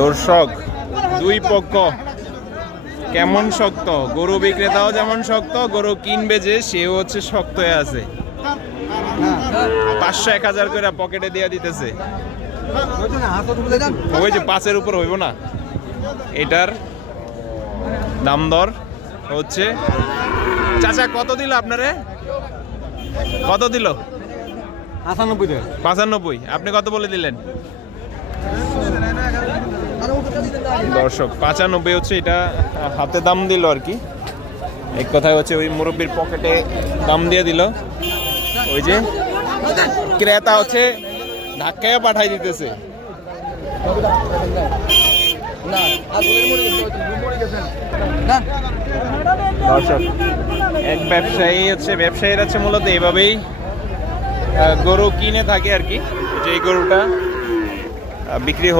দর্শক দুই পক্ষ কেমন শক্ত, গরু বিক্রেতাও যেমন শক্ত, গরু কিনবে যে সেও হচ্ছে শক্ত হয়ে আছে। 500-1000 করে পকেটে দিয়ে দিতেছে। ওই যে 5-এর উপর হইব না। এটার দাম দর হচ্ছে, চাচা কত দিল আপনারে? কত দিল? 95। আপনি কত বলে দিলেন? দর্শক 95 হচ্ছে, এটা হাতে দাম দিল আর কি। এক কথায় হচ্ছে ওই মুরব্বীর পকেটে দাম দিয়ে দিল। ওই যে ক্রেতা হচ্ছে ধাক্কায় পাঠাই দিতেছে। দর্শক এক ব্যবসায়ীরা হচ্ছে মূলত এইভাবেই গরু কিনে থাকে আর কি। যে এই গরুটা বিক্রি হলো।